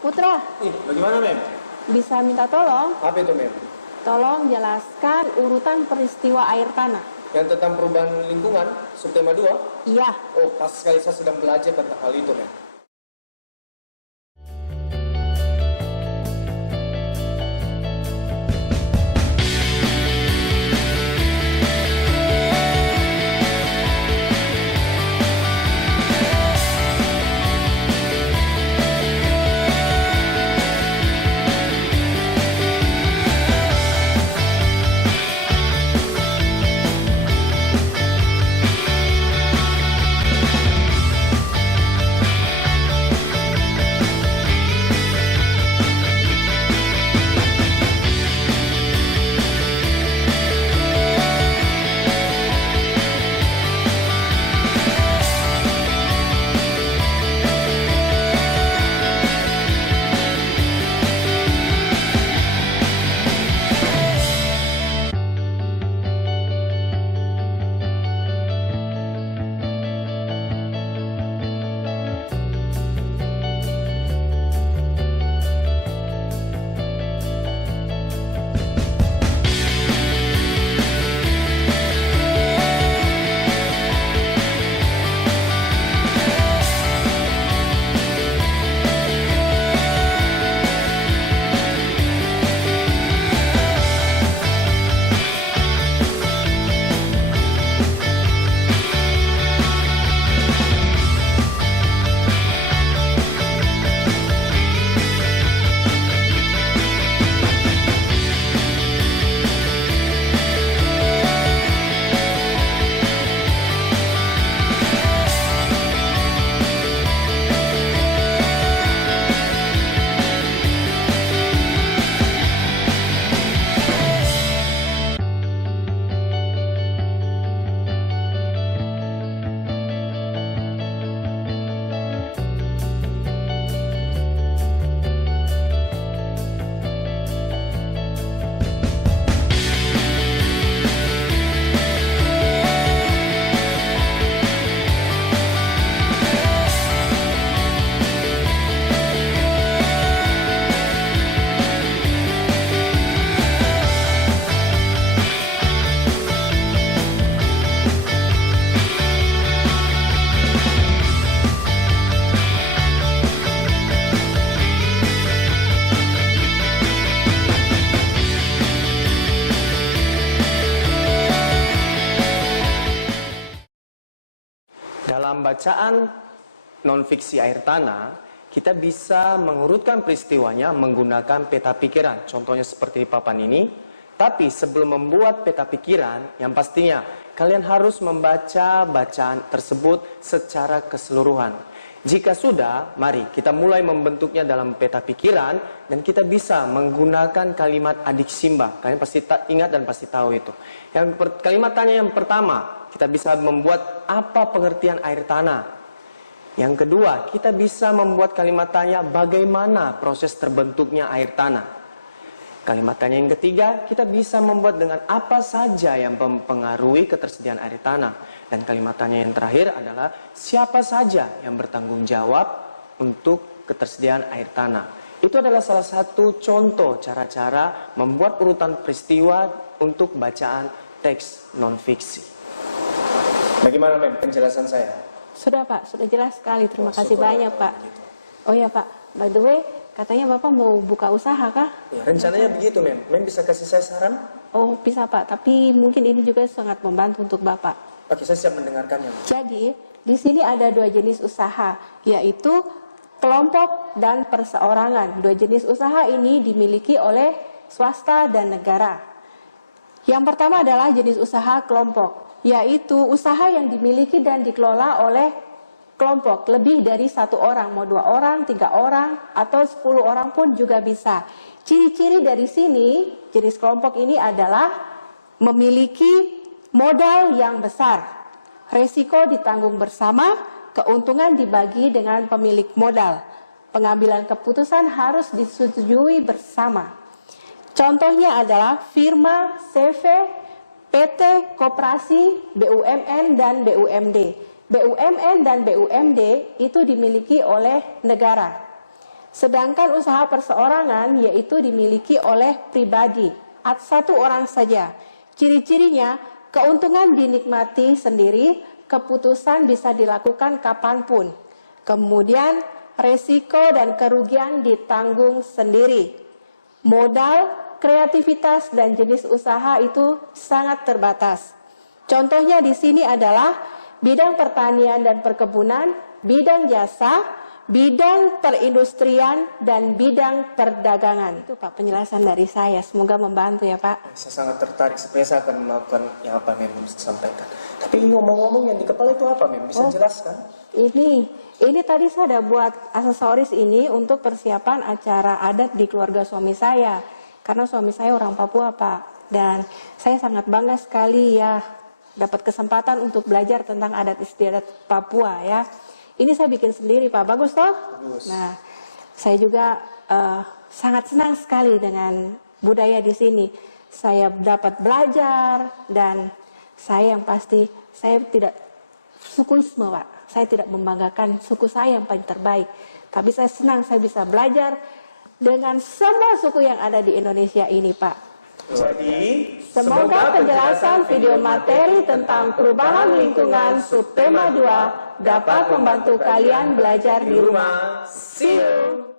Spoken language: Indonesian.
Putra, Bagaimana, Mem? bisa minta tolong? Apa itu, Mem? Tolong jelaskan urutan peristiwa air tanah. Yang tentang perubahan lingkungan, subtema 2? Iya. Oh, pas sekali saya sedang belajar tentang hal itu, Mem. Dalam bacaan non-fiksi air tanah, kita bisa mengurutkan peristiwanya menggunakan peta pikiran. Contohnya seperti di papan ini. Tapi sebelum membuat peta pikiran, yang pastinya kalian harus membaca bacaan tersebut secara keseluruhan. Jika sudah, mari kita mulai membentuknya dalam peta pikiran dan kita bisa menggunakan kalimat adik Simba. Kalian pasti ingat dan pasti tahu itu. Kalimat tanya yang pertama, kita bisa membuat apa pengertian air tanah. Yang kedua, kita bisa membuat kalimat tanya bagaimana proses terbentuknya air tanah. Kalimat tanya yang ketiga, kita bisa membuat dengan apa saja yang mempengaruhi ketersediaan air tanah. Dan kalimat tanya yang terakhir adalah siapa saja yang bertanggung jawab untuk ketersediaan air tanah. Itu adalah salah satu contoh cara-cara membuat urutan peristiwa untuk bacaan teks non-fiksi. Bagaimana, Mem, penjelasan saya? Sudah Pak, sudah jelas sekali. Terima kasih syukur banyak kalau Pak. begitu. Oh ya Pak, by the way, katanya Bapak mau buka usaha kah? Ya, rencananya begitu, Mem. Mem bisa kasih saya saran? Oh bisa Pak, tapi mungkin ini juga sangat membantu untuk Bapak. Oke, saya siap mendengarkannya, Mem. Jadi, di sini ada dua jenis usaha, yaitu kelompok dan perseorangan. Dua jenis usaha ini dimiliki oleh swasta dan negara. Yang pertama adalah jenis usaha kelompok, yaitu usaha yang dimiliki dan dikelola oleh kelompok, lebih dari satu orang, mau 2 orang, 3 orang, atau 10 orang pun juga bisa. Ciri-ciri dari sini, jenis kelompok ini adalah memiliki modal yang besar, resiko ditanggung bersama, keuntungan dibagi dengan pemilik modal. Pengambilan keputusan harus disetujui bersama. Contohnya adalah firma, CV, PT, koperasi, BUMN, dan BUMD. BUMN dan BUMD itu dimiliki oleh negara. Sedangkan usaha perseorangan yaitu dimiliki oleh pribadi, satu orang saja. Ciri-cirinya, keuntungan dinikmati sendiri, keputusan bisa dilakukan kapanpun. Kemudian, resiko dan kerugian ditanggung sendiri. Modal, kreativitas, dan jenis usaha itu sangat terbatas. Contohnya di sini adalah bidang pertanian dan perkebunan, bidang jasa, bidang perindustrian, dan bidang perdagangan. Itu Pak penjelasan dari saya, semoga membantu ya Pak. Saya sangat tertarik, sebenarnya saya akan melakukan yang apa Mem bisa sampaikan. Tapi ngomong-ngomong yang di kepala itu apa Mem, bisa jelaskan? Ini tadi saya ada buat aksesoris ini untuk persiapan acara adat di keluarga suami saya. Karena suami saya orang Papua Pak, dan saya sangat bangga sekali ya dapat kesempatan untuk belajar tentang adat istiadat Papua ya. Ini saya bikin sendiri Pak, bagus toh? Bagus. Nah, saya juga sangat senang sekali dengan budaya di sini. Saya dapat belajar dan saya yang pasti, saya tidak sukuisme Pak. Saya tidak membanggakan suku saya yang paling terbaik. Tapi saya senang saya bisa belajar dengan semua suku yang ada di Indonesia ini Pak. Jadi, Semoga penjelasan video materi tentang perubahan lingkungan subtema 2 dapat membantu kalian belajar di rumah. see you!